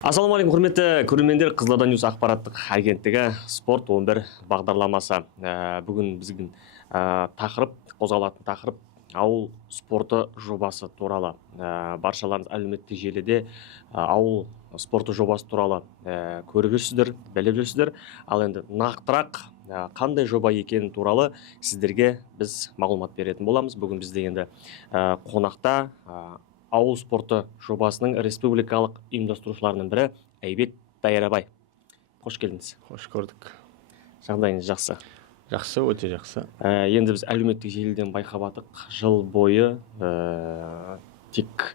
Ассалаумағалейкум, құрметті көрермендер, Қызылорда Ньюс ақпараттық агенттігі спорт 11 бағдарламасы. Бүгін біздің қозғалатын тақырып ауыл спорты жобасы туралы. Баршаларыңыз әлеуметтік желіде ауыл спорты жобасы туралы көріп жүрсіздер, біліп жүрсіздер. Ал енді нақтырақ қандай жоба екені туралы сіздерге біз мағлұмат беретін боламыз. Бүгін бізде енді қонақта ауыл спорты жобасының республикалық ұйымдастырушыларының бірі Айбек Дайрабай. Қош келдіңіз. Қош көрдік. Жағдайыңыз жақсы? Жақсы, өте жақсы. Енді біз әлеуметтік желіден байқап атық, жыл бойы тек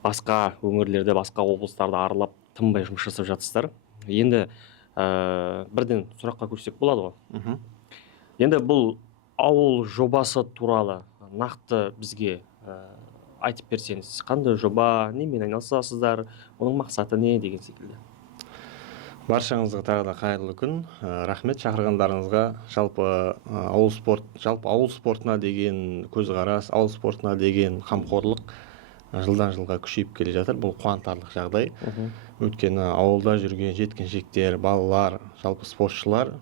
басқа өңірлерде, басқа облыстарды аралап тынбай жұмыс жасап жатсыздар. Енді бірден сұраққа көшсек болады ғой. Енді бұл ауыл жобасы туралы нақты бізге айтып берсеңіз, қандай жоба, немен айналысасыздар, оның мақсаты не деген секілді? Баршаңызға тағы да қайырлы күн. Рахмет шақырғандарыңызға. Жалпы ауыл спортына деген көзқарас, ауыл спортына деген қамқорлық жылдан жылға күшейіп келе жатыр. Бұл қуантарлық жағдай. Өйткені ауылда жүрген жеткіншектер, балалар, жалпы спортшылар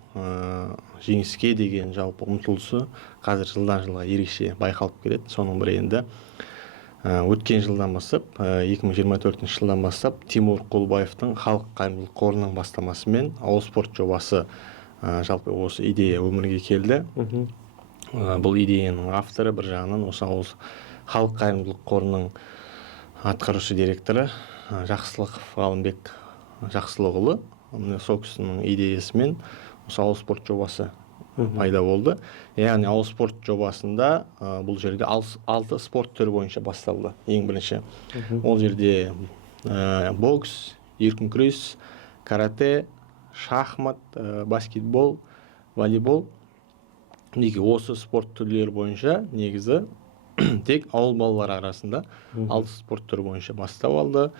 жеңіске деген жалпы ұмтылысы қазір жылдан жылға ерекше байқалып келеді. Соның бірі енді өткен жылдан бастап, 2024 жылдан бастап Тимур Құлбаевтың халық қайырымдылық қорының бастамасымен ауыл спорт жобасы жалпы осы идея өмірге келді. Бұл идеяның авторы бір жағынан осы халық қайырымдылық қорының атқарушы директоры Жақсылықов Ғалымбек Жақсылықұлы. Сол кісінің идеясымен осы ауыл спорт жобасы пайда болды. Яғни ауыл спорт жобасында бұл жерде 6 спорт түрі бойынша басталды. Ең бірінші. Ол жерде бокс, еркін күрес, карате, шахмат, баскетбол, волейбол. Неге осы спорт түрлері бойынша негізі тек ауыл балалары арасында 6 спорт түрі бойынша бастау алды.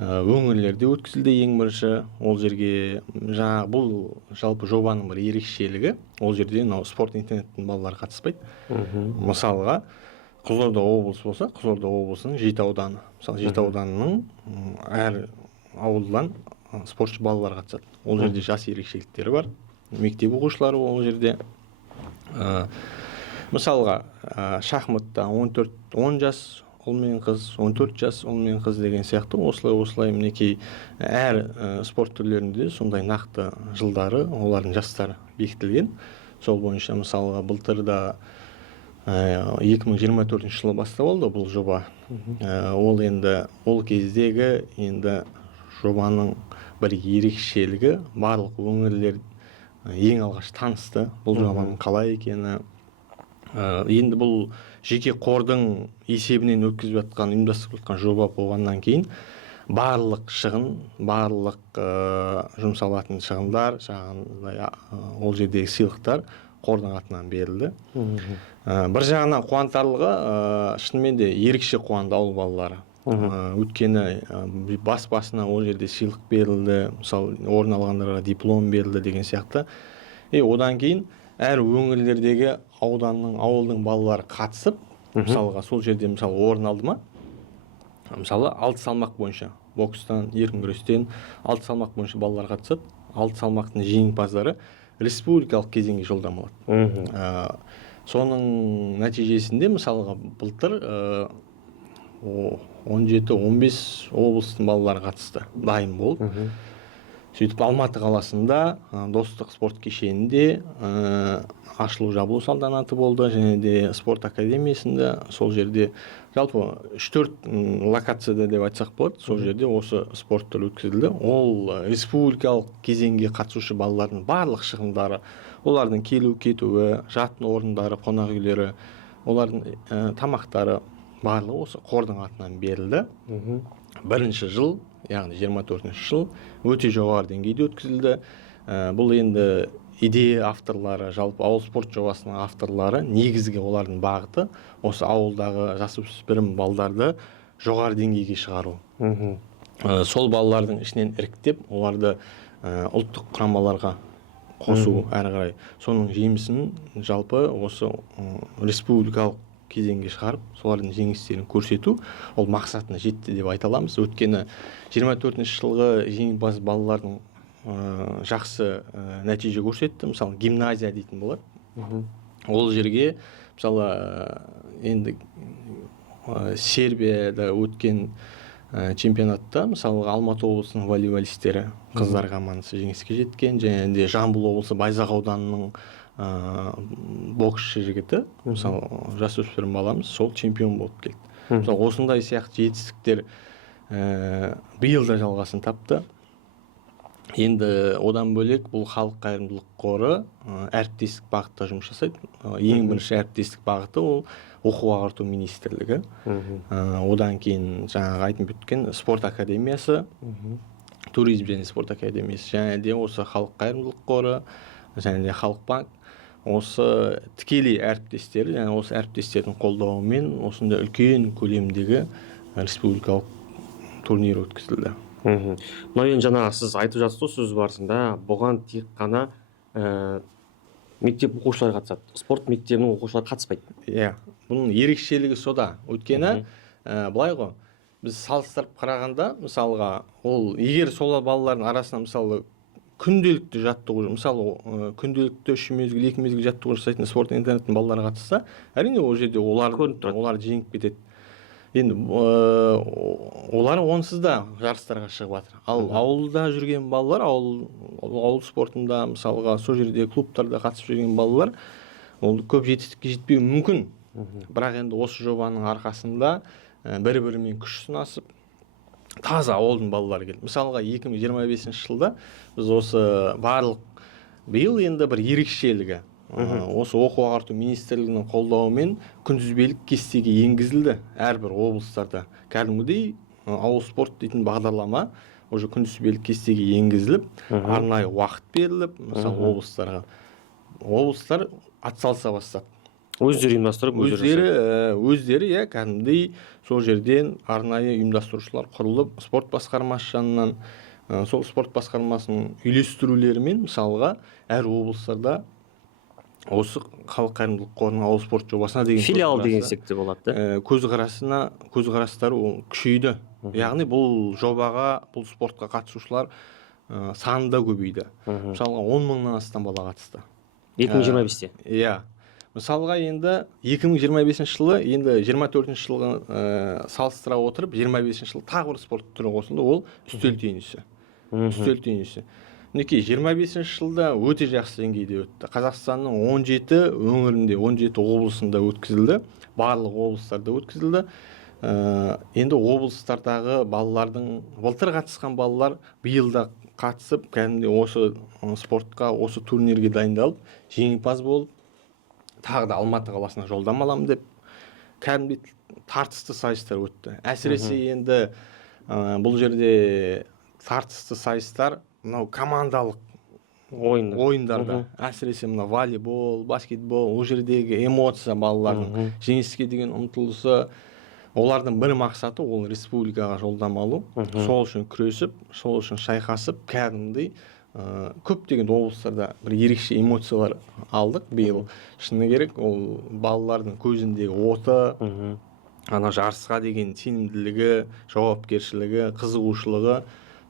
Өңірлерде өткізілді ең бірінші. Ол жерге бұл жалпы жобаның бір ерекшелігі. Ол жерде спорт интернеттің балалары қатыспайды. Мысалға, Қызылорда облысы болса, Қызылорда облысының Жеті ауданы. Мысалы, Жеті ауданының әр ауылдан спортшы балалар қатысады. Ол жерде жас ерекшеліктері бар. Мектеп оқушылары ол жерде. Мысалға, шахматта 10 жас ұл мен қыз, 14 жас ұл мен қыз деген сияқты осылай мінекей әр спорт түрлерінде сондай нақты жылдары олардың жастары бекітілген. Сол бойынша мысалға былтырда 2024 жылы бастап алды бұл жоба. Ол кездегі жобаның бір ерекшелігі барлық өңірлер ең алғаш танысты бұл жобаның қалай екені. Енді бұл жеке қордың есебінен өткізіп жатқан, ұйымдастырылып жатқан жоба болғаннан кейін барлық шығын, барлық жұмсалатын шығындар, ол жердегі сыйлықтар қордың атынан берілді. Бір жағынан қуантарлығы, шынымен де ерекше қуанды ауыл балалары. Өйткені басына ол жерде сыйлық берілді, мысалы орын алғандарға диплом берілді деген сияқты. Одан кейін әр өңірлердегі ауылдың балалары қатысып, мысалға сол жерде орын алды ма, мысалы 6 салмақ бойынша, бокстан, еркін күрестен 6 салмақ бойынша балалар қатысады. 6 салмақтың жеңімпаздары республикалық кезеңге жолдама алады. Соның нәтижесінде мысалға былтыр 17-15 облыстың балалары қатысты, дайын болды. Сөйтіп Алматы қаласында Достық спорт кешенінде ашылу жабылу салтанаты болды, және де спорт академиясында. Сол жерде жалпы 3-4 локацияда деп айтсақ болады. Сол жерде осы спорт түрі өткізілді. Ол республикалық кезеңге қатысушы балалардың барлық шығындары, олардың келу кетуі, жатын орындары, қонақ үйлері, олардың тамақтары барлығы осы қордың атынан берілді. Бірінші жыл, яғни 24 жыл өте жоғары деңгейде өткізілді. Бұл енді идея авторлары, жалпы ауыл спорт жобасының авторлары, негізгі олардың бағыты осы ауылдағы жасөспірім балдарды жоғары деңгейге шығару. Сол балалардың ішінен іріктеп, оларды ұлттық құрамаларға қосу әрі қарай. Соның жемісін жалпы осы республикалық кезеңге шығарып солардың жеңістерін көрсету ол мақсатына жетті деп айта аламыз. Өйткені 24-ші жылғы жеңімпаз балалардың жақсы нәтиже көрсетті. Мысалы гимназия дейтін болады. Ол жерге мысалы енді Сербияда өткен чемпионатта мысалы Алматы облысының волейболистері қыздар командасы жеңіске жеткен, және де Жамбыл облысы Байзақ ауданының боксшы жігіті, мысалы жасөспірім баламыз, сол чемпион болып келді. Мысалы осындай сияқты жетістіктер биыл да жалғасын тапты. Енді одан бөлек бұл халық қайырымдылық қоры әріптестік бағытта жұмыс жасайды. Ең бірінші әріптестік бағыты ол оқу ағарту министрлігі. Одан кейін жаңағы айтып өткен спорт академиясы, туризм және спорт академиясы, және де осы халық қайырымдылық қоры, және де халық банк. Осы тікелей әріптестері, және осы әріптестердің қолдауымен осындай үлкен көлемдегі республикалық турнир өткізілді. Мынау енді жаңағы сіз айтып жатсыз ғой сөз барысында, бұған тек қана мектеп оқушылары қатысады. Спорт мектебінің оқушылары қатыспайды. Иә, бұның ерекшелігі сода. Өйткені былай ғой, біз салыстырып қарағанда, мысалға, ол егер сол балалардың арасында мысалы күнделікті жаттығу, мысалы күнделікті 3 мезгіл 2 мезгіл жаттығу жасайтын спорт интернеттің балалары қатысса, әрине ол жерде олар жеңіп кетеді. Енді олар онсыз да жарыстарға шығып жатыр. Ал ауылда жүрген балалар, ауыл спортында мысалға сол жерде клубтарда қатысып жүрген балалар, ол көп жетістікке жетпеуі мүмкін. Бірақ енді осы жобаның арқасында бір-бірімен күш сынасып, таза ауылдың балалары келді. Мысалға 2025 жылда біз осы барлық биыл енді бір ерекшелігі осы оқу ағарту министрлігінің қолдауымен күнтізбелік кестеге енгізілді. Әрбір облыстарда кәдімгідей ауыл спорт дейтін бағдарлама уже күнтізбелік кестеге енгізіліп, арнайы уақыт беріліп, мысалы облыстар атсалыса бастады. Өздері ұйымдастырып, өздері кәдімгідей сол жерден арнайы ұйымдастырушылар құрылып, спорт басқармасы жанынан сол спорт басқармасының үйлестірулерімен мысалға әр облыстарда осы халық қайырымдылық қорының ауыл спорт жобасына деген филиал деген секте болады. көзқарастары күшейді. Яғни бұл жобаға, бұл спортқа қатысушылар саны да көбейді. Мысалға 10 мыңнан астам бала қатысты. 2025-те. Иә. Мысалға енді 2025 жылы, енді 24 жылғы салыстыра отырып, 25 жылы тағы бір спорт түрі қосылды, ол үстел теннисі. Үстел теннисі. Мінекей 25 жылда өте жақсы деңгейде өтті. Қазақстанның 17 өңірінде, 17 облысында өткізілді. Барлық облыстарда өткізілді. Енді облыстардағы балалардың, былтыр қатысқан балалар биылда қатысып, кәдімгідей осы спортқа, осы турнирге дайындалып, жеңімпаз болып, тағы да Алматы қаласына жолдама аламын деп, кәдімгідей тартысты сайыстар өтті. Әсіресе енді бұл жерде тартысты сайыстар мынау командалық ойындарда, әсіресе мына волейбол, баскетбол, ол жердегі эмоция балалардың жеңіске деген ұмтылысы, олардың бір мақсаты ол республикаға жолдама алу. Сол үшін күресіп, сол үшін шайқасып, кәдімгідей көптеген облыстарда бір ерекше эмоциялар алдық биыл. Шыны керек, ол балалардың көзіндегі оты, ана жарысқа деген сенімділігі, жауапкершілігі, қызығушылығы,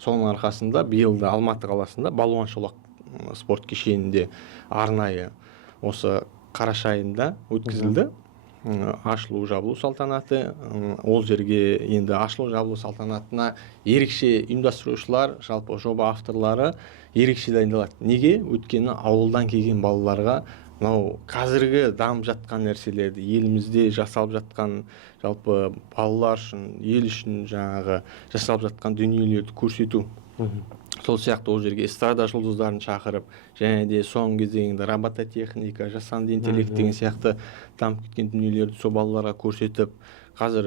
соның арқасында биылда Алматы қаласында Балуан шолақ спорт кешенінде арнайы осы қараша айында өткізілді. Ашылу жабылу салтанаты. Ол жерге енді ашылу жабылу салтанатына ерекше ұйымдастырушылар, жалпы жоба авторлары ерекше дайындалады. Неге? Өйткені ауылдан келген балаларға мынау қазіргі дамып жатқан нәрселерді, елімізде жасалып жатқан, жалпы балалар үшін, ел үшін жаңағы жасалып жатқан дүниелерді көрсету. Сол сияқты ол жерге эстрада жұлдыздарын шақырып, және де соңғы кезеңде робототехника, жасанды интеллект деген сияқты дамып кеткен дүниелерді сол балаларға көрсетіп, қазір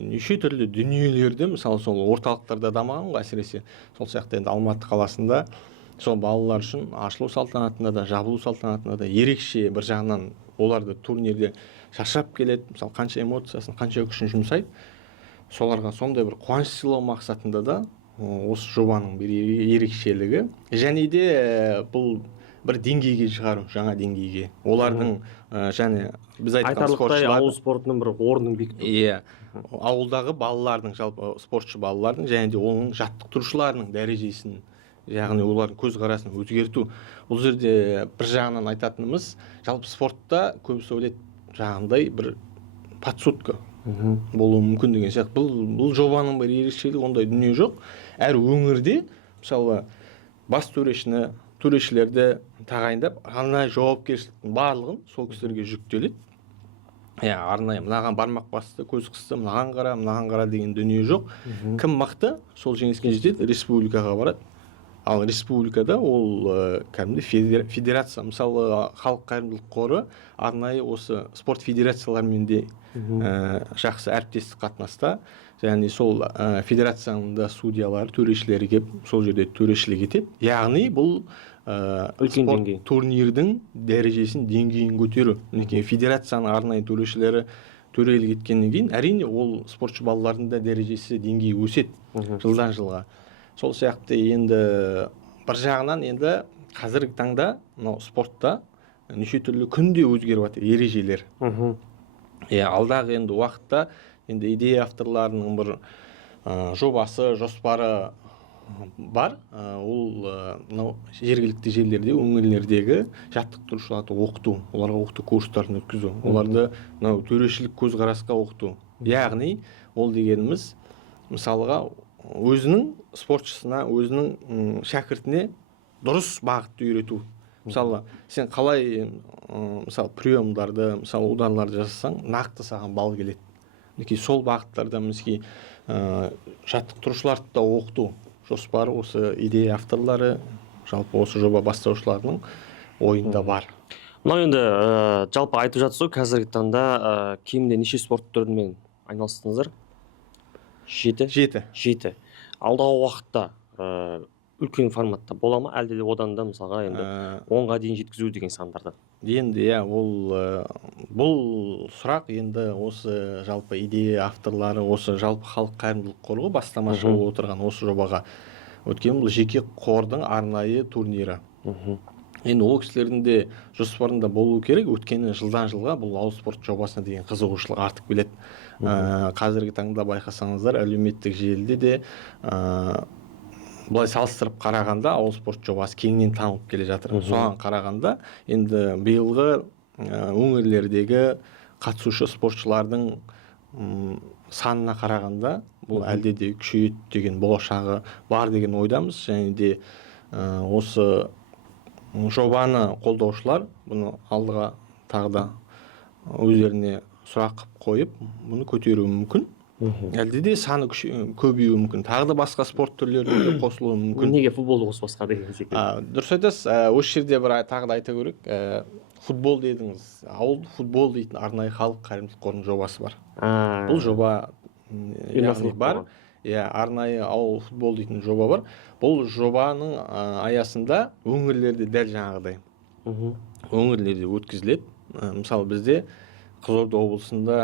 неше түрлі дүниелерді, мысалы сол орталықтарда дамыған ғой, әсіресе сол сияқты енді Алматы қаласында сол балалар үшін ашылу салтанатында да, жабылу салтанатында да ерекше бір жағынан оларды турнирде шаршап келеді, мысалы қанша эмоциясын, қанша күшін жұмсайды, соларға сондай бір қуаныш сыйлау мақсатында да осы жобаның бір ерекшелігі. Және де бұл бір деңгейге шығару, жаңа деңгейге. Олардың және біз айтқан айтарлықтай спортшылар, ауыл спортының бір орнын бекіту. иә, ауылдағы балалардың, жалпы спортшы балалардың және де оның жаттықтырушыларының дәрежесін, яғни олардың көзқарасын өзгерту. Бұл жерде бір жағынан айтатынымыз, жалпы спортта көбісі ойлайды жаңағындай бір подсудка болуы мүмкін деген сияқты. Бұл жобаның бір ерекшелігі, ондай дүние жоқ. Әр өңірде мысалы бас төрешілерді тағайындап, арнайы жауапкершіліктің барлығын сол кісілерге жүктеледі. Арнайы мынаған бармақ басты, көз қысты, мынаған қара деген дүние жоқ. Кім мықты, сол жеңіске жетеді, республикаға барады. Ал республикада ол кәдімгі федерация, мысалы халық қайырымдылық қоры арнайы осы спорт федерацияларымен де жақсы әріптестік қатынаста, және сол федерацияның да судьялары, төрешілері келіп сол жерде төрешілік етеді. Яғни бұл спорт турнирдің дәрежесін, деңгейін көтеру. Мінекей федерацияның арнайы төрешілері төрелік еткеннен кейін, әрине ол спортшы балалардың да дәрежесі, деңгейі өседі жылдан жылға. Сол сияқты енді бір жағынан енді қазіргі таңда мынау спортта неше түрлі күнде өзгеріп жатыр ережелер. Алдағы енді уақытта енді идея авторларының бір жобасы, жоспары бар. Ол мынау жергілікті жерлерде, өңірлердегі жаттықтырушыларды оқыту, оларға оқыту курстарын өткізу, оларды мынау төрешілік көзқарасқа оқыту. Яғни ол дегеніміз мысалға өзінің спортшысына, өзінің шәкіртіне дұрыс бағытты үйрету. Мысалы, сен қалай мысалы приемдарды, мысалы ударларды жасасаң, нақты саған бал келеді. Мінекей сол бағыттарда мінекей жаттықтырушыларды да оқыту жоспары осы идея авторлары, жалпы осы жоба бастаушыларының ойында бар. Мынау енді жалпы айтып жатсыз ғой, қазіргі таңда кемінде неше спорт түрімен айналыстыңыздар? 7. Алдағы уақытта үлкен форматта бола ма, әлде де одан да мысалға енді 10-ға дейін жеткізу деген сандарда? Енді бұл сұрақ енді осы жалпы идея авторлары, осы жалпы халық қайырымдылық қоры бастамашы болып отырған осы жобаға өткен бұл жеке қордың арнайы турнирі. Енді ол кісілердің де жоспарында болу керек, өткені жылдан жылға бұл ауыл спорт жобасына деген қызығушылық артып келеді. Қазіргі таңда байқасаңыздар, әлеуметтік желіде де былай салыстырып қарағанда ауыл спорт жобасы кеңінен танылып келе жатыр. Соған қарағанда енді биылғы өңірлердегі қатысушы спортшылардың санына қарағанда бұл әлде де күшейеді деген болашағы бар деген ойдамыз. Және де осы жобаны қолдаушылар бұны алдыға тағы да өздеріне сұрақ қойып, бұны көтеруі мүмкін. Әлде де саны көбеюі мүмкін. Тағы да басқа спорт түрлеріне қосылуы мүмкін. Неге футболды қоспасқа деген секілді? Дұрыс айтасыз. Осы жерде бір тағы да айта көрейік. Футбол дедіңіз. Ауыл футбол дейтін арнайы халық қайырымдылық қорының жобасы бар. Бұл жоба бар. Арнайы ауыл футбол дейтін жоба бар. Бұл жобаның аясында өңірлерде дәл жаңағыдай өңірлерде өткізіледі. Мысалы бізде Қызылорда облысында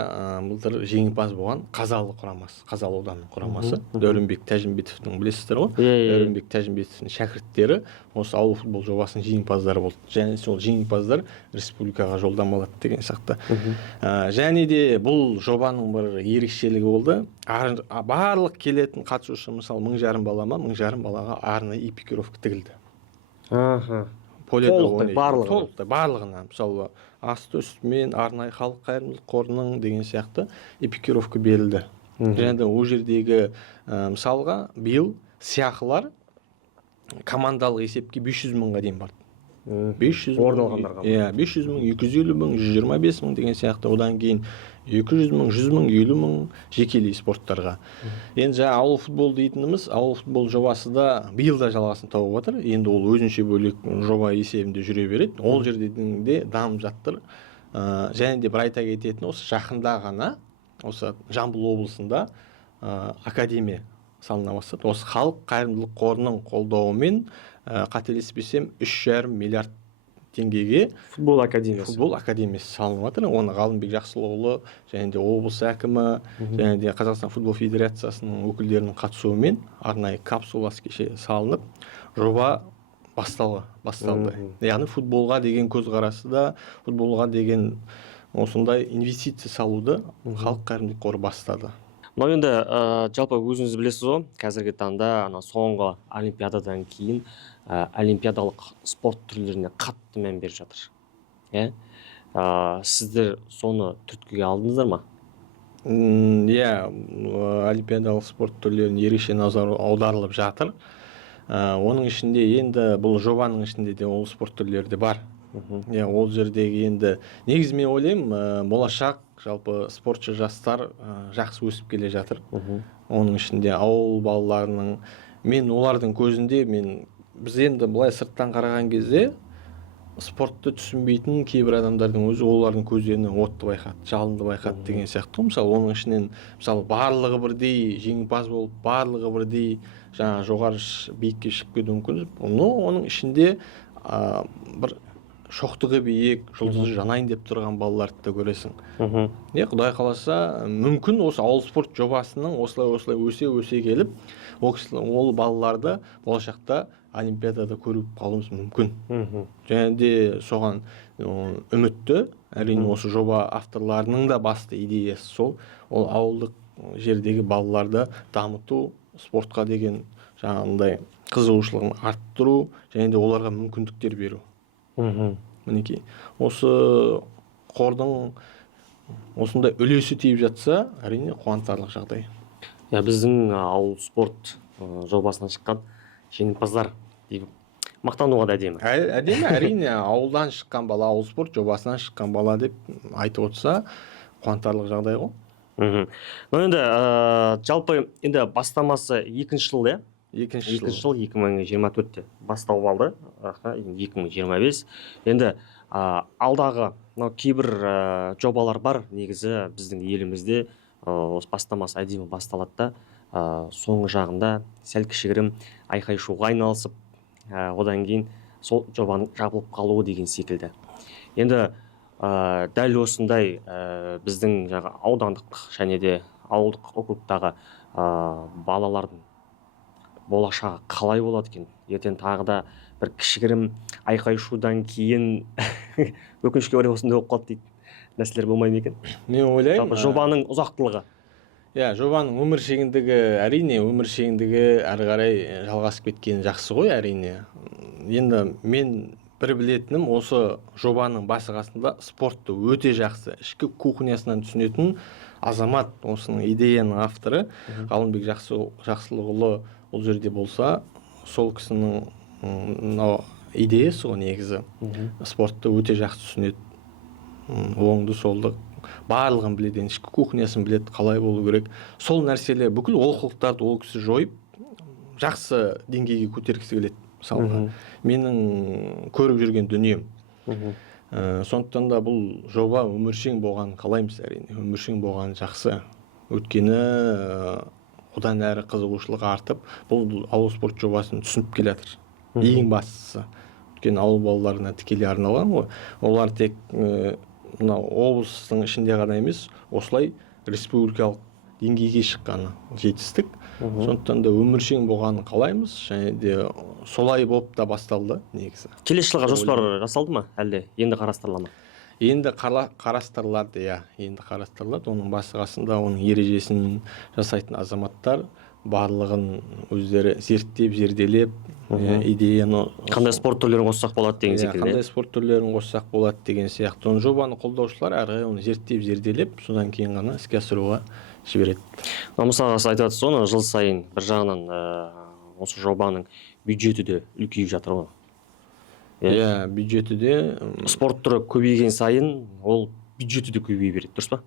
былтыр жеңімпаз болған Қазалы құрамасы, Қазалы ауданының құрамасы, Дәуренбек Тәжімбетовтің, білесіздер ғой? Дәуренбек Тәжімбетовтің шәкірттері осы ауыл футбол жобасының жеңімпаздары болды. Және сол жеңімпаздар республикаға жолдамалады деген сияқты. Және де бұл жобаның бір ерекшелігі болды. Барлық келетін қатысушы, мысалы 1000 балаға арнайы экипировка тігілді. Барлығына, мысалы асты үстімен арнайы халық қайырымдылық қорының деген сияқты экипировка берілді. Және де ол жердегі мысалға биыл сыйақылар командалық есепке 500 мыңға дейін барды. 500 орын 500 мың, 250 мың, 125 мың деген сияқты. Одан кейін 200 мың, 100 мың, 50 мың жекелей спорттарға. Енді жаңа ауыл футбол дейтініміз, ауыл футбол жобасы да биыл да жалғасын тауып отыр. Енді ол өзінше бөлек жоба есебінде жүре береді. Ол жерде де дамып жатыр. Және де бір айта кететін, осы жақында ғана осы Жамбыл облысында академия салына бастады. Осы халық қайырымдылық қорының қолдауымен қателеспесем 3,5 миллиард теңгеге футбол академиясы салынып жатыр. Оны Ғалымбек Жақсылыұлы және де облыс әкімі және де Қазақстан футбол федерациясының өкілдерінің қатысуымен арнайы капсуласы кеше салынып, жоба басталды. Яғни футболға деген көзқарасы да, футболға деген осындай инвестиция салуды халық қайырымдылық қоры бастады. Мынау енді жалпы өзіңіз білесіз ғой, қазіргі таңда соңғы олимпиададан кейін олимпиадалық спорт түрлеріне қатты мән беріп жатыр. Сіздер соны түрткіге алдыңыздар ма? Олимпиадалық спорт түрлеріне ерекше назар аударылып жатыр. Оның ішінде енді бұл жобаның ішінде де ол спорт түрлері де бар. Ол жердегі енді негізі мен ойлаймын, болашақ жалпы спортшы жастар жақсы өсіп келе жатыр. Оның ішінде ауыл балаларының, мен олардың көзінде, біз енді былай сырттан қараған кезде спортты түсінбейтін кейбір адамдардың өзі олардың көздерінен отты байқады, жалынды байқады деген сияқты. Мысалы оның ішінен барлығы бірдей жеңімпаз болып, барлығы бірдей жаңа жоғары биікке шығып кетуі мүмкін. Оның ішінде бір шоқтығы биік, жұлдызы жанайын деп тұрған балаларды да көресің. Құдай қаласа, мүмкін осы ауыл спорт жобасының осылай өсе келіп, ол балаларды болашақта олимпиадада көріп қалуымыз мүмкін. Және де соған үмітті, әрине осы жоба авторларының да басты идеясы сол, ол ауылдық жердегі балаларды дамыту, спортқа деген жаңағындай қызығушылығын арттыру, және де оларға мүмкіндіктер беру. Мінекей, осы қордың осындай үлесі тиіп жатса, әрине қуантарлық жағдай. Біздің ауыл спорт жобасынан шыққан жеңімпаздар деп мақтануға да әдемі. Әдемі, әрине, ауылдан шыққан бала, ауыл спорт жобасынан шыққан бала деп айтып отырса, қуантарлық жағдай ғой. Енді жалпы енді бастамасы екінші жыл, Екінші жыл 2024-те бастау алды, 2025. Енді алдағы кейбір жобалар бар, негізі біздің елімізде осы бастамасы әдемі басталады да, соңғы жағында сәл кішігірім айқай-шуға айналысып, одан кейін сол жобаның жабылып қалуы деген секілді. Енді дәл осындай біздің аудандық және де ауылдық округтағы балалардың болашағы қалай болады екен? Ертең тағы да бір кішігірім айқай-шудан кейін өкінішке орай осындай болып қалды дейді нәрселер болмай ма екен? Мен ойлаймын, жобаның ұзақтылығы. Жобаның өмір шегіндігі, әрине, өмір шегіндігі әрі қарай жалғасып кеткен жақсы ғой, әрине. Енді мен бір білетінім, осы жобаның басы-қасында спортты өте жақсы, ішкі кухнясынан түсінетін азамат, осының идеяның авторы Ғалымбек Жақсылықұлы ол жерде болса, сол кісінің идеясы ғой негізі. Спортты өте жақсы түсінеді, оңды солды барлығын біледі, ішкі кухнясын біледі, қалай болу керек. Сол нәрселер, бүкіл олқылықтарды ол кісі жойып, жақсы деңгейге көтергісі келеді. Мысалға, менің көріп жүрген дүнием. Сондықтан да бұл жоба өміршең болғанын қалаймыз, әрине. Өміршең болғаны жақсы. Өйткені одан әрі қызығушылық артып, бұл ауыл спорт жобасын түсініп келе жатыр. Ең бастысы. Өйткені ауыл балаларына тікелей арналған ғой. Олар тек облыстың ішінде ғана емес, осылай республикалық деңгейге шыққаны жетістік. Сондықтан да өміршең болғанын қалаймыз, және де солай болып та басталды негізі. Келесі жылға жоспар жасалды ма, әлде енді қарастырыла ма? Енді қарастырылады, енді қарастырылады. Оның басы-қасында оның ережесін жасайтын азаматтар барлығын өздері зерттеп, зерделеп, идеяны қандай спорт түрлерін қоссақ болады деген секілді. Қандай спорт түрлерін қоссақ болады деген сияқты. Жобаны қолдаушылар әрі оны зерттеп, зерделеп, содан кейін ғана іске асыруға жібереді. Мысалға, сіз айтып жатырсыз, оны жыл сайын бір жағынан осы жобаның бюджеті де үлкейіп жатыр ғой. Бюджеті де спорт түрі көбейген сайын ол бюджеті де көбейе береді, дұрыс па?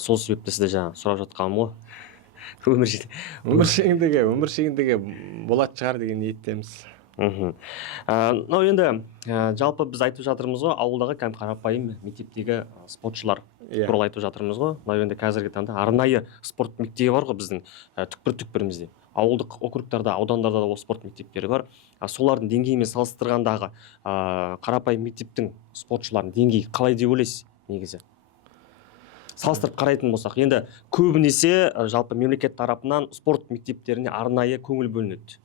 Сол себепті сізді сұрап жатқаным ғой. Өмір шегіндегі болады шығар деген ниеттеміз. Енді жалпы біз айтып жатырмыз ғой, ауылдағы қарапайым мектептегі спортшылар туралы айтып жатырмыз ғой. Енді қазіргі таңда арнайы спорт мектебі бар ғой біздің түкпір-түкпірімізде. Ауылдық округтарда, аудандарда да спорт мектептері бар. Солардың деңгейімен салыстырғандағы қарапайым мектептің спортшыларының деңгейі қалай деп ойлайсыз негізі? Салыстырып қарайтын болсақ, енді көбінесе жалпы мемлекет тарапынан спорт мектептеріне арнайы көңіл бөлінеді.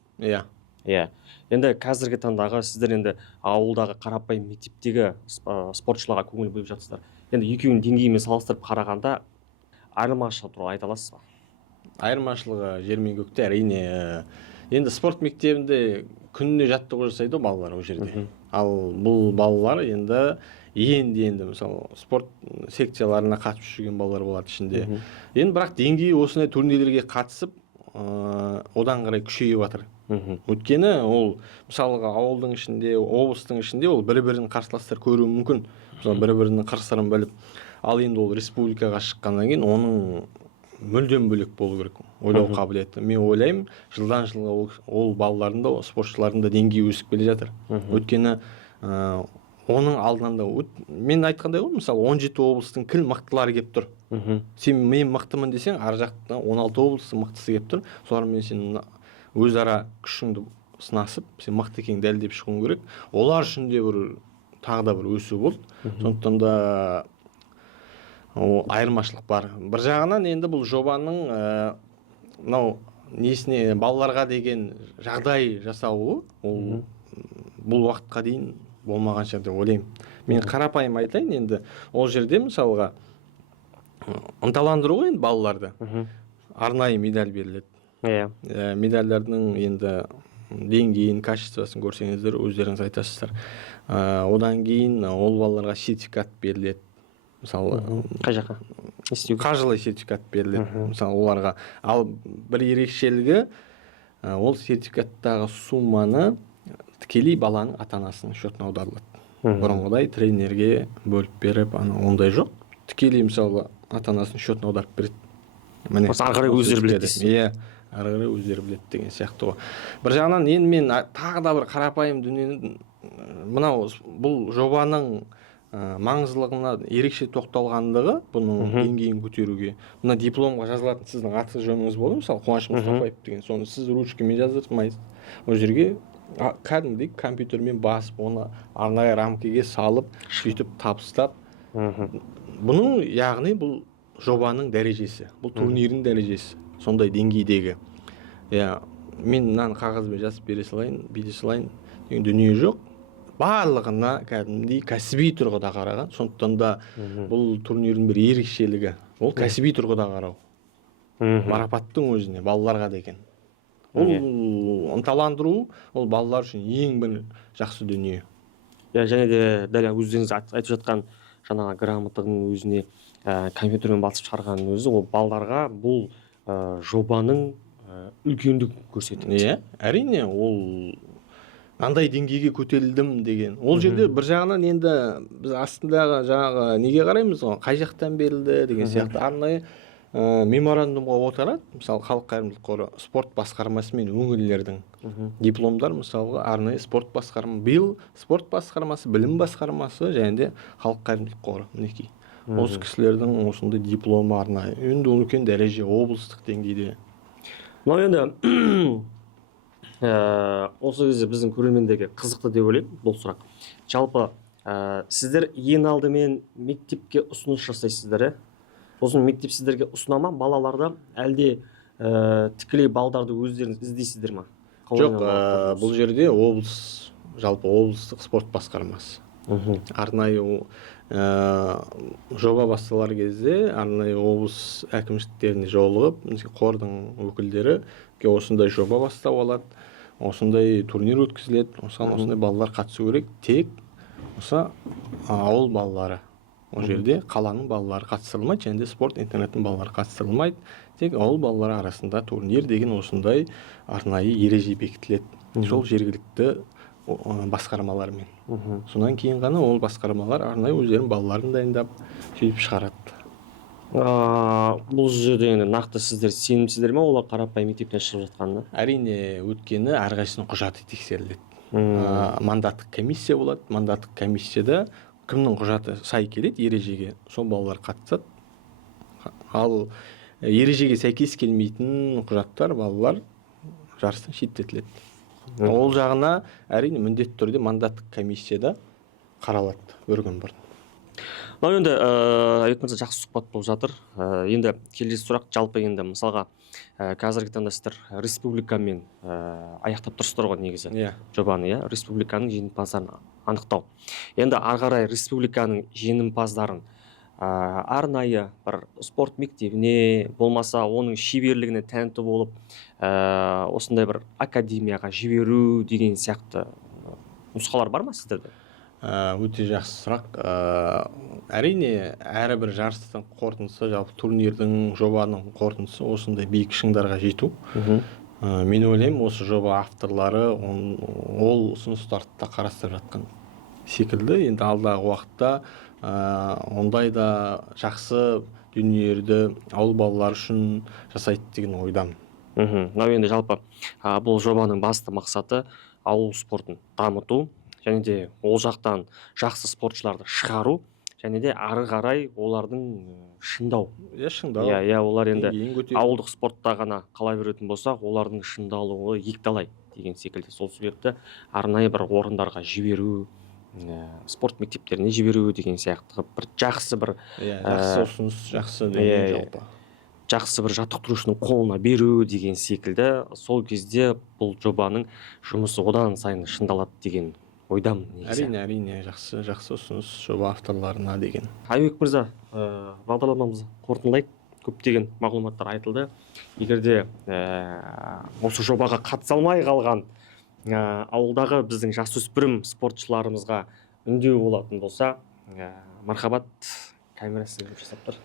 Иә. Енді қазіргі таңдағы сіздер енді ауылдағы қарапайым мектептегі спортшыларға көңіл бөліп жатсыздар. Енді екеуінің деңгейімен салыстырып қарағанда айырмашылығы туралы айта аласыз ба? Айырмашылығы жер мен көкте әрине. Енді спорт мектебінде күніне жаттығу жасайды ғой балалар ол жерде. Ал бұл балалар енді мысалы спорт секцияларына қатысып жүрген балалар болады ішінде. Енді бірақ деңгейі осындай турнирлерге қатысып одан қарай күшейіп жатыр. Өйткені ол мысалға ауылдың ішінде, облыстың ішінде ол бір-бірін қарсыластар көруі мүмкін. Мысалы бір-бірінің қыр-сырын біліп. Ал енді ол республикаға шыққаннан кейін оның мүлдем бөлек болу керек ойлау қабілеті. Мен ойлаймын, жылдан жылға ол балалардың да, спортшылардың да деңгейі өсіп келе жатыр. Өйткені оның алдынан да мен айтқандай ғой, мысалы 17 облыстың кіл мықтылары келіп тұр. Сен мен мықтымын десең, ар жақтан 16 облыстың мықтысы келіп тұр. Солармен сен өзара күшіңді сынасып, сен мықты екеніңді дәлелдеп шығуың керек. Олар үшін де тағы да бір өсу болды. Сондықтан да айырмашылық бар. Bir жағынан енді бұл жобаның мынау несіне балаларға деген жағдай жасауы, ол бұл уақытқа дейін болмаған шығар деп ойлаймын. Мен қарапайым айтайын, енді ол жерде мысалға ынталандыру ғой енді балаларды. Арнайы медаль беріледі. Медальдардың енді деңгейін, качествосын көрсеңіздер, өздеріңіз айтасыздар. Одан кейін ол балаларға сертификат беріледі. Мысалы, қай жаққа? Қаржылай сертификат беріледі. Мысалы, оларға. Ал бір ерекшелігі, ол сертификаттағы сумманы тікелей баланың ата-анасының шотына аударылады. Бұрынғыдай тренерге бөліп беріп, ондай жоқ. Тікелей мысалы ата-анасының шотына аударып береді. Ары қарай өздері біледі дейсіз. Иә, ары қарай өздері біледі деген сияқты ғой. Bir жағынан енді мен тағы да бір қарапайым дүниені, мынау бұл жобаның маңыздылығына ерекше тоқталғандығы, бұның деңгейін көтеруге. Мына дипломға жазылатын сіздің аты жөніңіз болды, мысалы Қуаныш Мұстафаев деген. Соны сіз ручкамен жаздырмайсыз. Ол жерге кәдімгідей компьютермен басып, оны арнайы рамкеге салып, сөйтіп табыстап. Бұның яғни бұл жобаның дәрежесі, бұл турнирдің дәрежесі, сондай деңгейдегі. Мен мынаны қағазбен жазып бере салайын, бүйте салайын деген дүние жоқ. Барлығына кәдімгідей кәсіби тұрғыда қараған. Сондықтан да бұл турнирдің бір ерекшелігі, ол кәсіби тұрғыда қарау. Марапаттың өзіне, балаларға деген. Ол ынталандыру, ол балалар үшін ең бір жақсы дүние. Және де дәл өздеріңіз айтып жатқан жаңағы грамотаның өзіне компьютермен басып шығарғанның өзі, ол балаларға бұл жобаның үлкендігін көрсетеді. Әрине, ол андай деңгейге көтерілдім деген. Ол жерде бір жағынан енді біз астындағы жаңағы неге қараймыз ғой, қай жақтан берілді деген сияқты арнайы меморандумға отырады. Мысалы, Халық қайырымдылық қоры спорт басқармасы мен өңірлердің дипломдар, мысалға арнайы спорт басқармасы, биыл спорт басқармасы, білім басқармасы және де Халық қайырымдылық қоры. Мінекей. Осы кісілердің осындай дипломы арнайы. Енді үлкен дәреже облыстық деңгейде. Мынау енді осы кезде біздің көрермендерге қызықты деп ойлаймын бұл сұрақ. Жалпы сіздер ең алдымен мектепке ұсыныс жасайсыздар, Сосын мектеп сіздерге ұсына ма балаларды, әлде тікелей балдарды өздеріңіз іздейсіздер ма? Жоқ, бұл жерде жалпы облыстық спорт басқармасы. Арнайы жоба басталар кезде арнайы облыс әкімшіліктеріне жолығып, қордың өкілдері осындай жоба бастап алады, осындай турнир өткізіледі, осындай балалар қатысу керек, тек осы ауыл балалары. Ол жерде қаланың балалары қатыстырылмайды, және де спорт интернеттің балалары қатыстырылмайды, тек ауыл балалары арасында турнир деген осындай арнайы ереже бекітіледі. Сол жергілікті басқармалармен. Сонан кейін ғана ол басқармалар арнайы өздерінің балаларын дайындап сөйтіп шығарады. Бұл жерде нақты сіздер сенімсіздер ме олар қарапайым мектептен шығып жатқанына? Әрине, өткені әрқайсысының құжаты тексеріледі. Мандаттық комиссия болады. Мандаттық комиссияда кімнің құжаты сай келеді ережеге, сол балалар қатысады. Ал ережеге сәйкес келмейтін құжаттар балалар жарыстан шеттетіледі. Ол жағына әрине міндетті түрде мандаттық комиссияда қаралады бір күн бұрын. мынау енді айбек мырза жақсы сұхбат болып жатыр. Енді келесі сұрақ, жалпы енді мысалға қазіргі таңда сіздер республикамен аяқтап тұрсыздар ғой негізі Иә. жобаны, иә, республиканың жеңімпаздарын анықтау. Енді ары қарай республиканың жеңімпаздарын арнайы бір спорт мектебіне, болмаса оның шеберлігіне тәнті болып осындай бір академияға жіберу деген сияқты нұсқалар бар ма сіздерде? Өте жақсы сұрақ. Әрине, әрбір жарыстың қорытындысы, жалпы турнирдің, жобаның қорытындысы осындай биік шыңдарға жету. Мен ойлаймын, осы жоба авторлары ол ұсыныстарды да қарастырып жатқан секілді. Енді алдағы уақытта ондай да жақсы дүниелерді ауыл балалары үшін жасайды деген ойдамын. Мынау енді жалпы бұл жобаның басты мақсаты ауыл спортын дамыту, және де ол жақтан жақсы спортшыларды шығару, және де ары қарай олардың шыңдау. Шыңдау. Иә, олар енді деңгейін көтеру. ауылдық спортта ғана қала беретін болсақ, олардың шыңдалуы екіталай деген секілді. Сол себепті арнайы бір орындарға жіберу, спорт мектептеріне жіберу деген сияқты бір жақсы бір Жақсы ұсыныс, жақсы дүние жалпы. жақсы бір жаттықтырушының қолына беру деген секілді. Сол кезде бұл жобаның жұмысы одан сайын шыңдалады деген ойдамын негізі. Әрине, жақсы ұсыныс жоба авторларына деген. Айбек мырза, бағдарламамызды қорытындылайық. Көптеген мағлұматтар айтылды. Егерде осы жобаға қатыса алмай қалған ауылдағы біздің жасөспірім спортшыларымызға үндеу болатын болса, мархабат, камера сізге жасап тұр.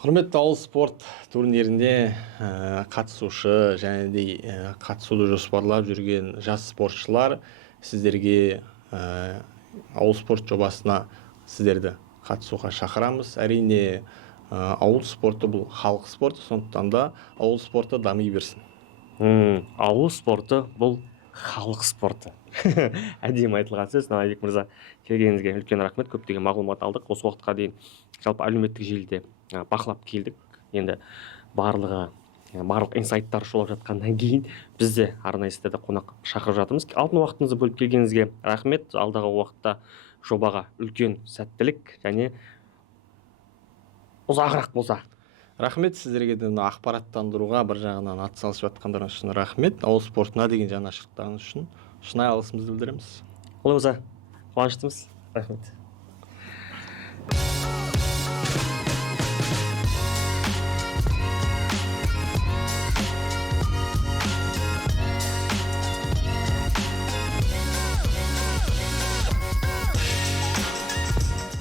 Құрметті ауыл спорт турнирінде қатысушы және де қатысуды жоспарлап жүрген жас спортшылар, сіздерге ауыл спорт жобасына сіздерді қатысуға шақырамыз. Әрине, ауыл спорты бұл халық спорты, сондықтан да ауыл спорты дами берсін. Ауыл спорты бұл халық спорты. Әдемі айтылған сөз. Айбек мырза, келгеніңізге үлкен рахмет. Көптеген мағлұмат алдық. Осы уақытқа дейін жалпы әлеуметтік желіде бақылап келдік. Енді барлық инсайттар шолып жатқаннан кейін біз де арнайы сіздерді қонақ шақырып жатырмыз. Алтын уақытыңызды бөліп келгеніңізге рахмет. Алдағы уақытта жобаға үлкен сәттілік және ұзағырақ болса. Рахмет сіздерге де ақпараттандыруға бір жағынан атсалысып жатқандарыңыз үшін рахмет. Ауыл спортына деген жанашырлықтарыңыз үшін шынайы алғысымызды білдіреміз. Олай болса, қуаныштымыз. Рахмет.